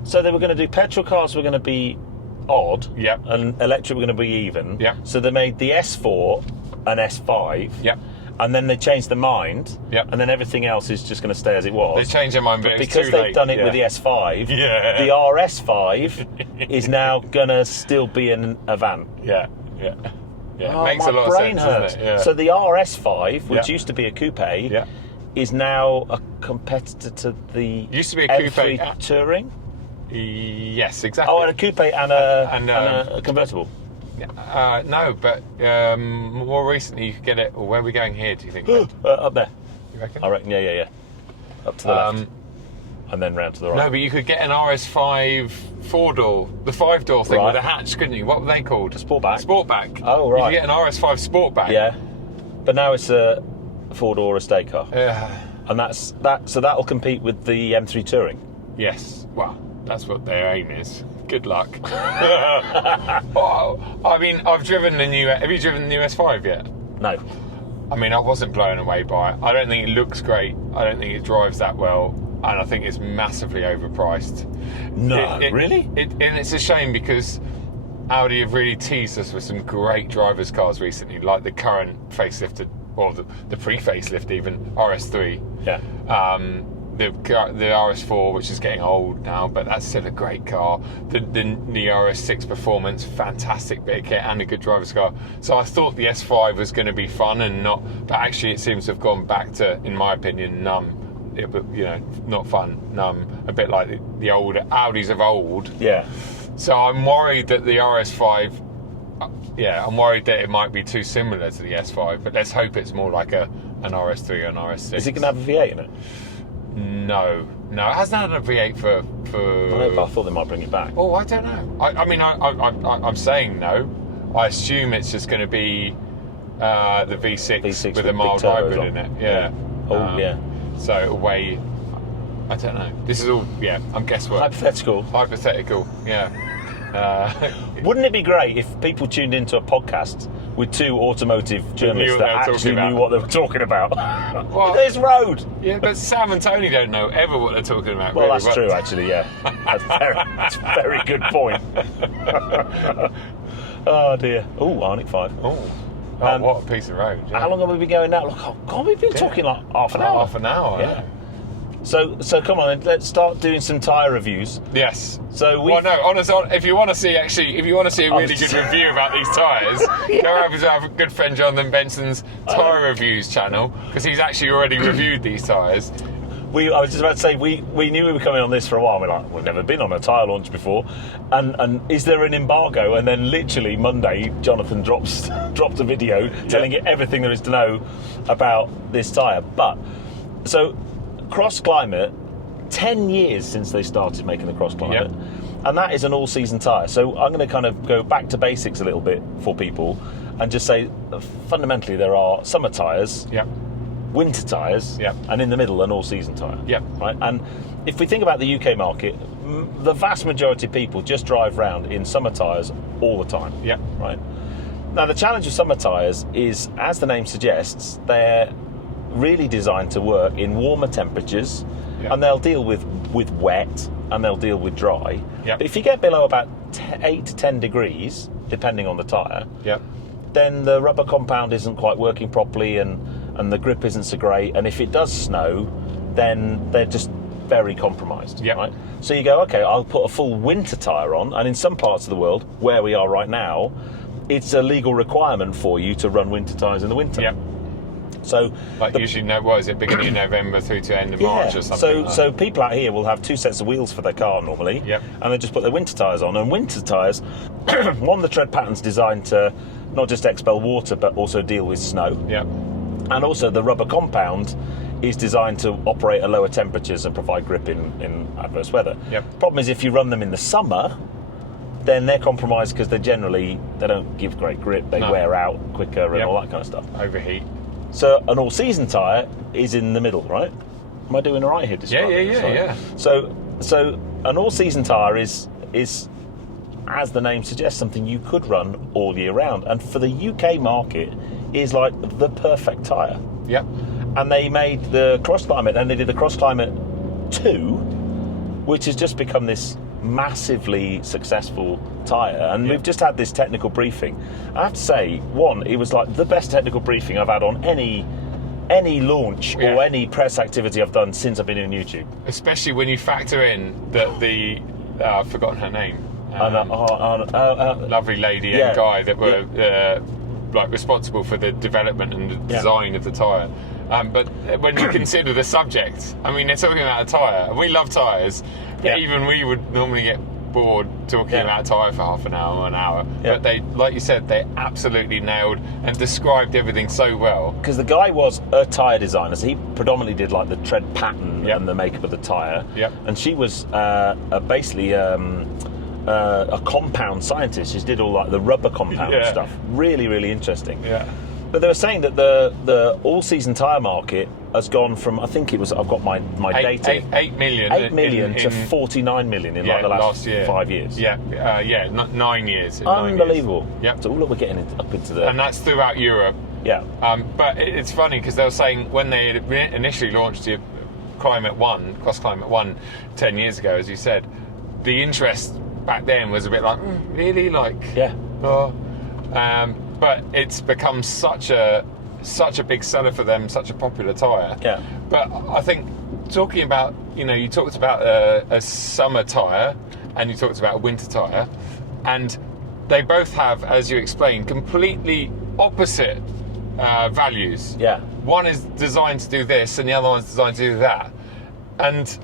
so they were going to do petrol cars were going to be odd, and electric were going to be even. So they made the S4 an S5. And then they changed their mind, and then everything else is just going to stay as it was. They changed their mind, but because they've done it with the S5, the RS5 is now going to still be an Avant. Yeah. Oh, it makes a lot of sense, doesn't it? Yeah. So the RS5, which used to be a coupe, is now a competitor to the used to be a M3 coupe Touring. Yes, exactly. Oh, and a coupe and a convertible. No, but more recently you could get it. Or where are we going here? Do you think? Up there. You reckon? I reckon. Yeah. Up to the left, and then round to the right. No, but you could get an RS5 4-door, the 5-door thing with a hatch, couldn't you? What were they called? A Sportback. Sportback. Oh, right. You could get an RS5 Sportback. Yeah, but now it's a 4-door estate car. Yeah. And that's that. So that'll compete with the M3 Touring. Yes. Well, that's what their aim is. Good luck. I mean, I've driven the new. Have you driven the new S5 yet? No. I mean, I wasn't blown away by it. I don't think it looks great. I don't think it drives that well, and I think it's massively overpriced. No, really? And it's a shame because Audi have really teased us with some great drivers' cars recently, like the current facelifted, or the pre-facelift even, RS3. Yeah. the RS4, which is getting old now, but that's still a great car. The RS6 Performance, fantastic bit of kit and a good driver's car. So I thought the S5 was going to be fun and not, but actually it seems to have gone back to, in my opinion, numb. Not fun, numb. A bit like the old Audis of old. Yeah. So I'm worried that the RS5. I'm worried that it might be too similar to the S5, but let's hope it's more like an RS3 or an RS6. Is it going to have a V8 in it? No, it hasn't had a V8 for. I thought they might bring it back. Oh, I don't know. I'm saying no. I assume it's just going to be the V6 with a mild hybrid in it. Yeah. Oh, yeah. So away. I don't know. This is all. Yeah, I'm guesswork. Hypothetical. Yeah. Wouldn't it be great if people tuned into a podcast with two automotive journalists that actually knew what they were talking about? Well, this road! Yeah, but Sam and Tony don't know ever what they're talking about. Well, really, that's true, actually, yeah. That's a very good point. Oh, dear. Oh, Arctic 5. Oh, what a piece of road. Yeah. How long have we been going now? Look, God, we've been talking like half an hour. Half an hour, yeah. So come on, let's start doing some tyre reviews. Yes. So honestly, if you want to see a really good review about these tyres, go over to our good friend Jonathan Benson's tyre reviews channel, because he's actually already reviewed these tyres. I was just about to say, we knew we were coming on this for a while. We're like, we've never been on a tyre launch before, and is there an embargo? And then literally Monday, Jonathan dropped a video telling you everything there is to know about this tyre. But so. Cross Climate, 10 years since they started making the Cross Climate, and that is an all-season tyre. So I'm going to kind of go back to basics a little bit for people and just say, fundamentally, there are summer tyres, winter tyres, and in the middle, an all-season tyre. Right? And if we think about the UK market, the vast majority of people just drive around in summer tyres all the time. Right? Now, the challenge of summer tyres is, as the name suggests, they're really designed to work in warmer temperatures, and they'll deal with wet and they'll deal with dry. But if you get below about 8 to 10 degrees, depending on the tyre, then the rubber compound isn't quite working properly and the grip isn't so great. And if it does snow, then they're just very compromised. Right? So you go, okay, I'll put a full winter tyre on, and in some parts of the world, where we are right now, it's a legal requirement for you to run winter tyres in the winter. So, usually, beginning of November through to end of March or something. So people out here will have 2 sets of wheels for their car normally, and they just put their winter tyres on. And winter tyres, the tread pattern's designed to not just expel water but also deal with snow. And also the rubber compound is designed to operate at lower temperatures and provide grip in adverse weather. Problem is, if you run them in the summer, then they're compromised because they don't give great grip. They wear out quicker and all that kind of stuff. Overheat. So an all-season tyre is in the middle, right? Am I doing all right here? Yeah. So an all-season tyre is, as the name suggests, something you could run all year round. And for the UK market, is like the perfect tyre. And they made the Cross Climate, and they did the Cross Climate 2, which has just become this massively successful tyre, and we've just had this technical briefing. I have to say, it was like the best technical briefing I've had on any launch or any press activity I've done since I've been in YouTube. Especially when you factor in that I've forgotten her name. Lovely lady and guy that were responsible for the development and the design of the tyre. But when you consider the subject, I mean, they're talking about a tyre, and we love tyres. Even we would normally get bored talking about a tyre for half an hour or an hour. But they, like you said, they absolutely nailed and described everything so well. Because the guy was a tyre designer, so he predominantly did like the tread pattern and the makeup of the tyre. And she was basically a compound scientist. She did all like the rubber compound stuff. Really, really interesting. But they were saying that the all-season tyre market has gone from, I think it was, I've got my data. 8 million. 8 million to 49 million in like the last 5 years. 9 years. Unbelievable. 9 years. So look, we're getting up into the... And that's throughout Europe. But it's funny because they were saying when they initially launched the Cross Climate 1 10 years ago, as you said, the interest back then was a bit like, really? But it's become such a big seller for them, such a popular tyre. But I think talking about, you talked about a summer tyre and you talked about a winter tyre, and they both have, as you explained, completely opposite values. Yeah. One is designed to do this and the other one's designed to do that. And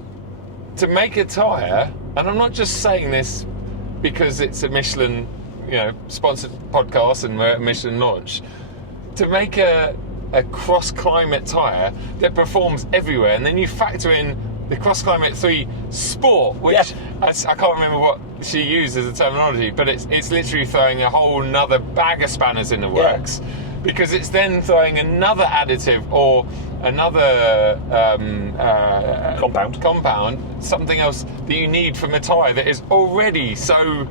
to make a tyre, and I'm not just saying this because it's a Michelin, sponsored podcast and we're at Michelin launch, to make a cross-climate tyre that performs everywhere, and then you factor in the Cross Climate 3 Sport, which I can't remember what she used as a terminology, but it's literally throwing a whole nother bag of spanners in the works, because it's then throwing another additive or another compound, something else that you need from a tyre that is already so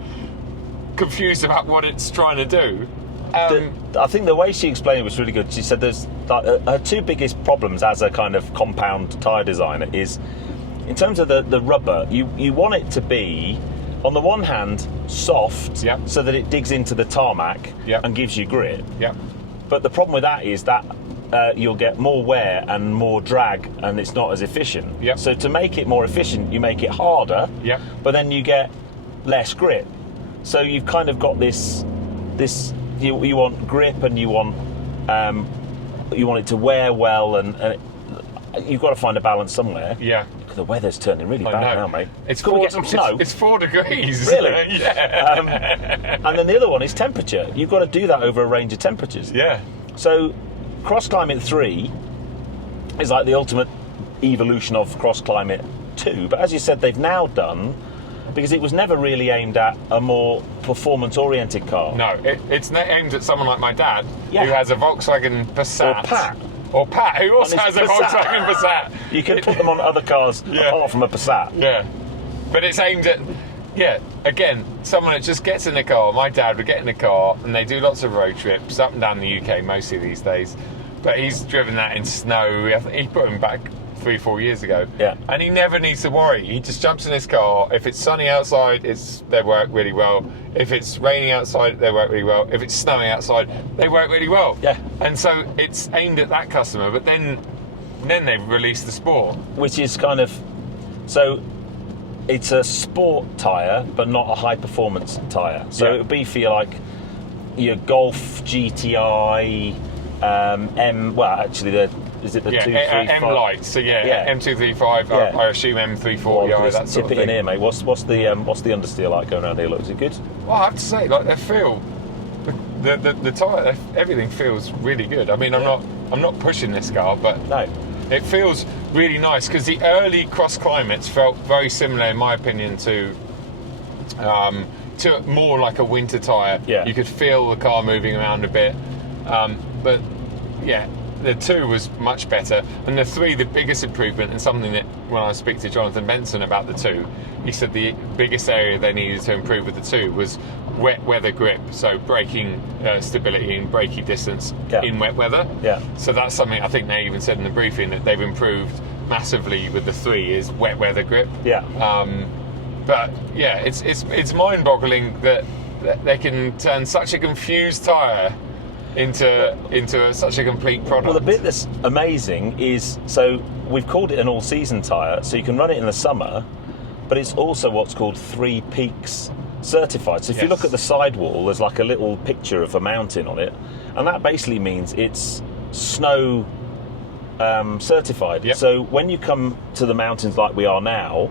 confused about what it's trying to do. I think the way she explained it was really good. She said there's her two biggest problems as a kind of compound tyre designer is, in terms of the rubber, you want it to be, on the one hand, soft, so that it digs into the tarmac and gives you grip. But the problem with that is that you'll get more wear and more drag, and it's not as efficient. So to make it more efficient, you make it harder, but then you get less grip. So you've kind of got this you want grip, and you want it to wear well, and you've got to find a balance somewhere. The weather's turning really bad now, mate. It's Could we get some snow? It's 4 degrees. Really? Yeah. And then the other one is temperature. You've got to do that over a range of temperatures. So Cross Climate 3 is like the ultimate evolution of Cross Climate 2. But as you said, they've now done, because it was never really aimed at a more performance-oriented car. No, it's aimed at someone like my dad, who has a Volkswagen Passat. Or Pat, who also has a Volkswagen Passat. You can put them on other cars apart from a Passat. But it's aimed at, again, someone that just gets in a car. My dad would get in a car, and they do lots of road trips up and down the UK mostly these days. But he's driven that in snow. I think he put him back 3-4 years ago. And he never needs to worry. He just jumps in his car. If it's sunny outside, they work really well. If it's raining outside, they work really well. If it's snowing outside, they work really well. And so it's aimed at that customer. But then they've released the Sport, which is kind of, so it's a sport tyre, but not a high performance tyre. So it would be for your Golf GTI is it the 235? M lights, so M235, I assume M340, that sort of thing. Tip it in here, mate. What's the understeer like going around here? Look, is it good? Well, I have to say, they feel, the tyre, everything feels really good. I mean, I'm not pushing this car, but it feels really nice, because the early Cross Climates felt very similar, in my opinion, to more like a winter tyre. You could feel the car moving around a bit, but the 2 was much better, and the 3, the biggest improvement, and something that when I speak to Jonathan Benson about the 2, he said the biggest area they needed to improve with the 2 was wet weather grip, so braking stability and braking distance in wet weather. So that's something I think they even said in the briefing that they've improved massively with the 3 is wet weather grip. But it's mind-boggling that they can turn such a confused tyre into such a complete product. Well, the bit that's amazing is, so we've called it an all-season tyre, so you can run it in the summer, but it's also what's called 3 Peaks certified. So if you look at the sidewall, there's like a little picture of a mountain on it, and that basically means it's snow certified. So when you come to the mountains like we are now,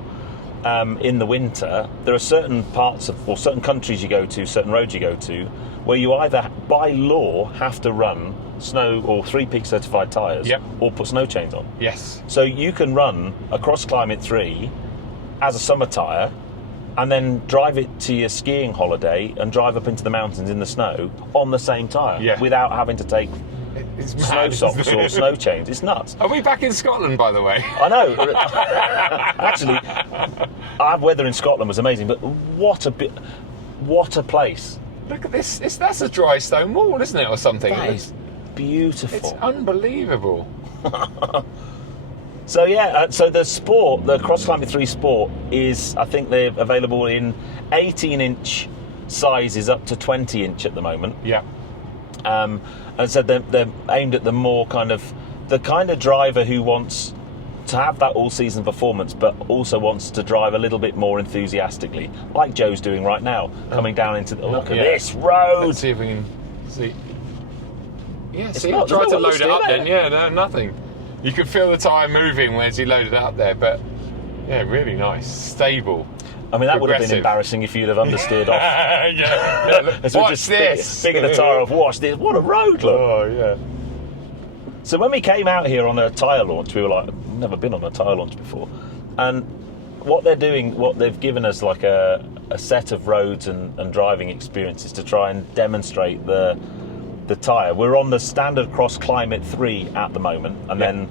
in the winter, there are certain parts of, or certain countries you go to, certain roads you go to, where you either, by law, have to run snow or 3 Peak certified tyres, or put snow chains on. So you can run a Cross Climate 3 as a summer tyre, and then drive it to your skiing holiday and drive up into the mountains in the snow on the same tyre, without having to take snow socks or snow chains. It's nuts. Are we back in Scotland, by the way? I know. Actually, our weather in Scotland was amazing, but what a place. Look at this. That's a dry stone wall, isn't it, or something? That is beautiful. It's unbelievable. So so the Cross Climate 3 Sport is, I think they're available in 18-inch sizes up to 20-inch at the moment. And so they're aimed at the more kind of driver who wants to have that all-season performance, but also wants to drive a little bit more enthusiastically, like Joe's doing right now, coming down into look at this road. Let's see if we can see. Yeah, see, not- I tried there's to no load it up understeer then. Yeah, no, nothing. You could feel the tyre moving as he loaded it up there, but yeah, really nice, stable. I mean, that would have been Progressive. embarrassing if you'd have understeered off. yeah, look, As we watch just this. Speaking of the tyre off, watch this. What a road, look. Oh yeah. So when we came out here on a tyre launch, we were like, never been on a tyre launch before. And what they're doing, what they've given us like a set of roads and driving experiences to try and demonstrate the tyre. We're on the standard Cross Climate 3 at the moment, and then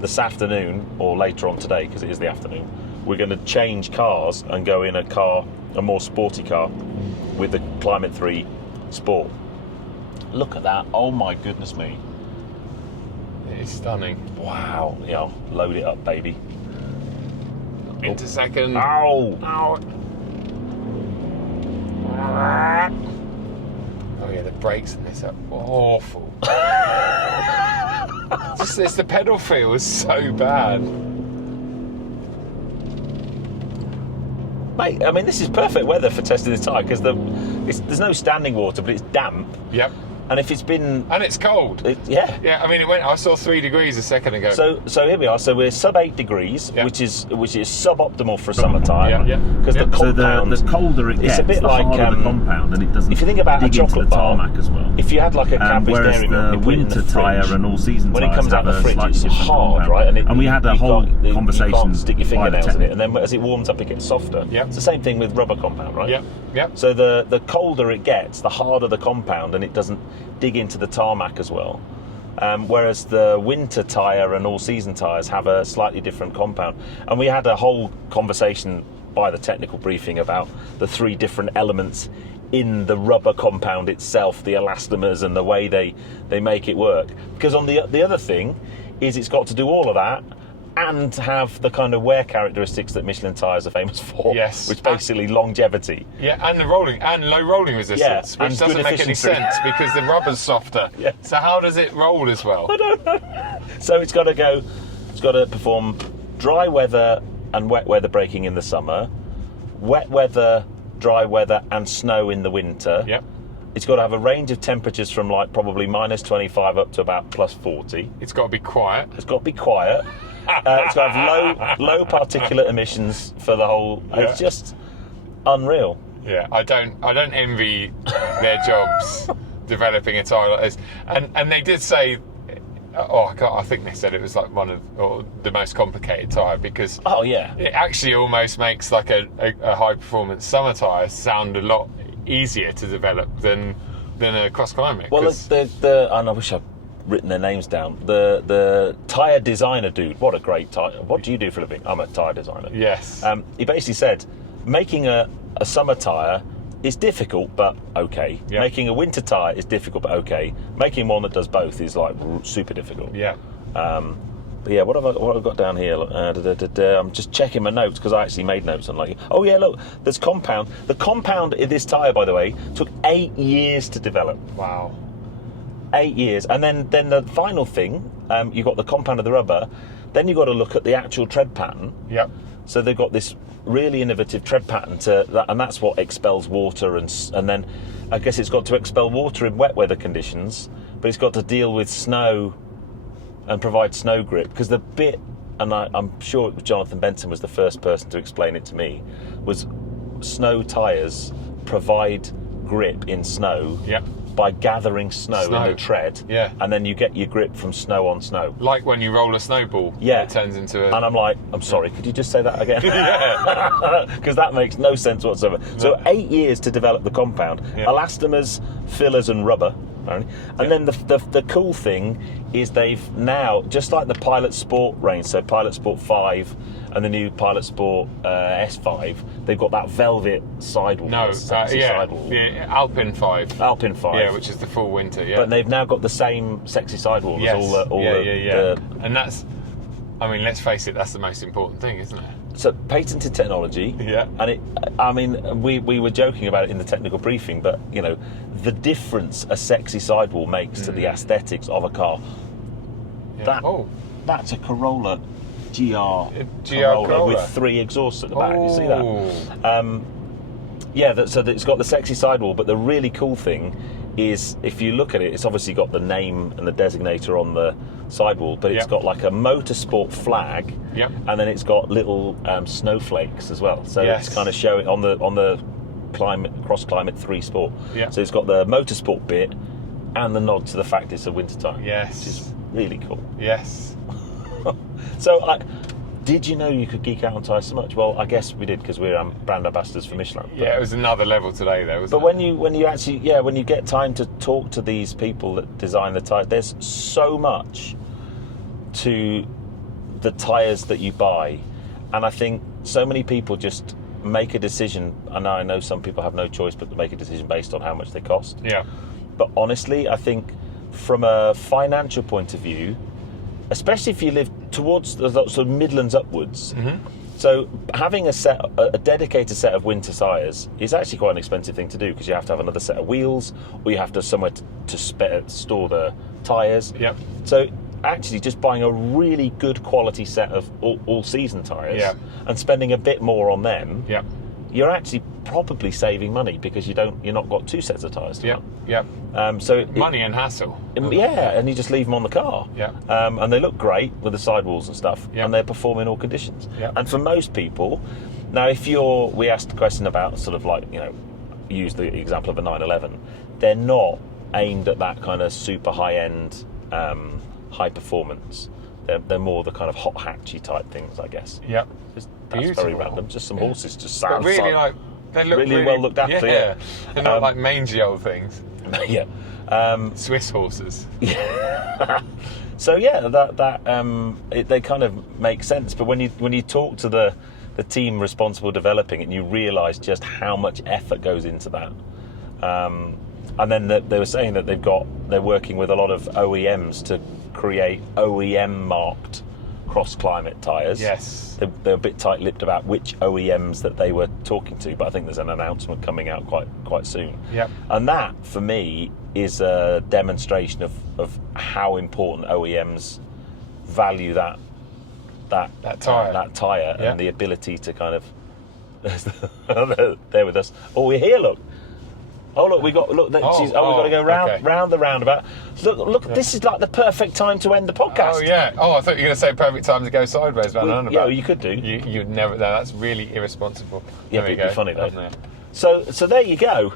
this afternoon, or later on today, because it is the afternoon, we're going to change cars and go in a more sporty car with the Climate 3 Sport. Look at that. Oh my goodness me. It's stunning. Wow. Yeah, I'll load it up, baby. Into second. Ow! Ow. Oh yeah, the brakes in this are awful. It's the pedal feel is so bad. Mate, I mean, this is perfect weather for testing the tyre because there's no standing water, but it's damp. Yep. And if it's been... And it's cold. Yeah. Yeah, I mean, I saw 3 degrees a second ago. So here we are. So we're sub 8 degrees, Yeah. which is suboptimal for a summer tyre. Yeah, yeah. Because Yeah. the So compound... the colder it gets, a bit the like, harder the compound, and it doesn't if you think about a dig into chocolate the bar, tarmac as well. if you had like a Cadbury's Whereas Dairy Milk, the you put it in winter the tyre fridge, and all-season when it tyres comes out have the a fridge, slightly it's different hard, compound. right? And we had a you whole can't- you conversation can't stick your by the fingernails in it, technical. and then as it warms up, it gets softer. Yep. It's the same thing with rubber compound, right? Yep. Yep. So the colder it gets, the harder the compound, and it doesn't dig into the tarmac as well. Whereas the winter tyre and all-season tyres have a slightly different compound. And we had a whole conversation by the technical briefing about the 3 different elements in the rubber compound itself, the elastomers and the way they make it work. Because on the other thing is it's got to do all of that and have the kind of wear characteristics that Michelin tyres are famous for. Yes. Which basically longevity. Yeah, and the rolling and low rolling resistance, Yeah, which and doesn't good make any efficiency. sense because the rubber's softer. Yeah. So how does it roll as well? So it's got to perform dry weather and wet weather braking in the summer, wet weather, dry weather and snow in the winter. Yep. It's got to have a range of temperatures from like probably minus 25 up to about plus 40. It's got to be quiet. It's got to be quiet. It's got to have low particulate emissions for the whole. Yeah. It's just unreal. Yeah, I don't envy their jobs developing a tyre like this. And they did say, I think they said it was like the most complicated tyre because Oh yeah. it actually almost makes like a high performance summer tyre sound a lot easier to develop than a cross climate. Well, and I wish I'd written their names down. The tyre designer dude, what a great tyre. What do you do for a living? I'm a tyre designer. Yes. He basically said, making a summer tyre is difficult, but okay. Yeah. Making a winter tyre is difficult, but okay. Making one that does both is like super difficult. Yeah. But yeah, what have I got down here? I'm just checking my notes because I actually made notes on oh yeah, look, there's compound. The compound in this tyre, by the way, took 8 years to develop. Wow. 8 years, and then the final thing, you've got the compound of the rubber. Then you've got to look at the actual tread pattern. Yep. So they've got this really innovative tread pattern and that's what expels water, and then I guess it's got to expel water in wet weather conditions, but it's got to deal with snow and provide snow grip. Because the bit, and I'm sure Jonathan Benson was the first person to explain it to me, was snow tyres provide grip in snow. Yep. By gathering snow in the tread, Yeah. and then you get your grip from snow on snow. Like when you roll a snowball, Yeah. it turns into a... And I'm like, I'm sorry, could you just say that again? Yeah. Because that makes no sense whatsoever. So 8 years to develop the compound. Yeah. Elastomers, fillers and rubber. Apparently. And then the cool thing is they've now, just like the Pilot Sport range, so Pilot Sport 5 and the new Pilot Sport S5, they've got that velvet sidewall. No, sexy yeah, sidewall. the Alpine 5. Alpine 5. Yeah, which is the full winter, yeah. But they've now got the same sexy sidewall yes. as all the And that's, I mean, let's face it, that's the most important thing, isn't it? So patented technology, Yeah. And we were joking about it in the technical briefing, but you know the difference a sexy sidewall makes to the aesthetics of a car. Yeah. That's a Corolla Corolla with 3 exhausts at the back. You see that? Yeah, so it's got the sexy sidewall, but the really cool thing is, if you look at it, it's obviously got the name and the designator on the sidewall, but it's got like a motorsport flag, and then it's got little snowflakes as well. So it's kind of showing on the cross climate 3 Sport. So it's got the motorsport bit and the nod to the fact it's a winter tire. Yes. Which is really cool. Yes. So, did you know you could geek out on tyres so much? Well, I guess we did, because we're brand ambassadors for Michelin. Yeah, it was another level today, though, wasn't it? But when you actually, when you get time to talk to these people that design the tyres, there's so much to the tyres that you buy, and I think so many people just make a decision. And I know some people have no choice but to make a decision based on how much they cost. Yeah. But honestly, I think from a financial point of view, especially if you live towards the sort of Midlands upwards, so having a dedicated set of winter tyres is actually quite an expensive thing to do, because you have to have another set of wheels, or you have to have somewhere to store the tyres. Yep. So actually just buying a really good quality set of all-season tyres and spending a bit more on them, you're actually probably saving money, because you're not got 2 sets of tyres to run. So money and hassle. Yeah, and you just leave them on the car. And they look great with the sidewalls and stuff, and they perform in all conditions. And for most people, now we asked a question about sort of like, use the example of a 911, they're not aimed at that kind of super high-end, high performance. They're more the kind of hot hatchy type things, I guess. That's very random. Just some horses just sound really they look really well looked after. They're not like mangy old things. Swiss horses. So they kind of make sense. But when you talk to the team responsible developing it, and you realise just how much effort goes into that. And then they were saying that they're working with a lot of OEMs to create OEM marked cross climate tyres. Yes. They're a bit tight-lipped about which OEMs that they were talking to, but I think there's an announcement coming out quite soon. And that, for me, is a demonstration of how important OEMs value that tyre and the ability to kind of there with us. Oh, we're here, look. We got we got to go round the roundabout. Look! This is like the perfect time to end the podcast. Oh yeah. Oh, I thought you were going to say perfect time to go sideways round the roundabout. Yeah, you could do. You'd never. No, that's really irresponsible. Yeah, it'd be funny though. So there you go.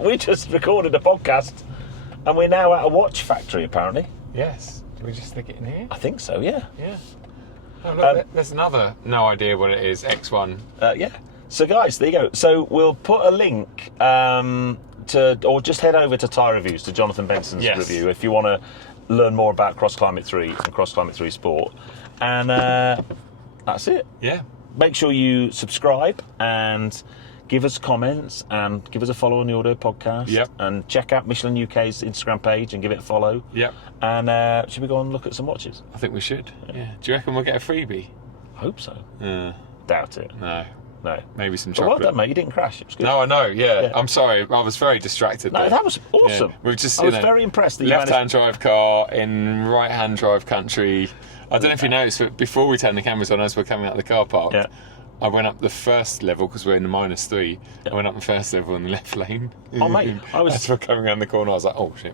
We just recorded a podcast, and we're now at a watch factory apparently. Yes. Do we just stick it in here? I think so. Yeah. Yeah. Oh look, there's another. No idea what it is. X1. Yeah. So guys, there you go. So we'll put a link or just head over to Tyre Reviews, to Jonathan Benson's review, if you want to learn more about Cross Climate 3 and Cross Climate 3 Sport. And that's it. Yeah. Make sure you subscribe and give us comments and give us a follow on the Auto Podcast. Yep. And check out Michelin UK's Instagram page and give it a follow. Yep. And should we go and look at some watches? I think we should. Yeah. Do you reckon we'll get a freebie? I hope so. Doubt it. No. Maybe some But chocolate. well done, mate. You didn't crash. It was good. No, I know. Yeah. I'm sorry. I was very distracted. No, there. that was awesome. Yeah. We've just, I was very impressed that you managed. left-hand drive car in right-hand drive country. I don't know if you noticed, but before we turned the cameras on, as we're coming out of the car park, I went up the first level because we're in the -3. I went up the first level in the left lane. Oh, mate, as we're coming around the corner, I was like, oh shit.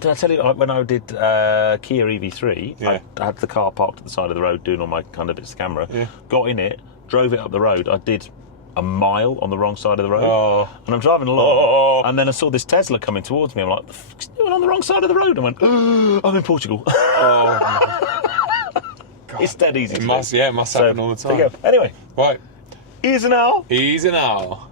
Did I tell you when I did Kia EV3? I had the car parked at the side of the road doing all my kind of bits of camera. Got in it, drove it up the road. I did a mile on the wrong side of the road, and I'm driving along, and then I saw this Tesla coming towards me. I'm like, the fuck's doing on the wrong side of the road? I went, I'm in Portugal. It's dead easy. It must happen all the time. There you go. Anyway, right, easy now. Easy now.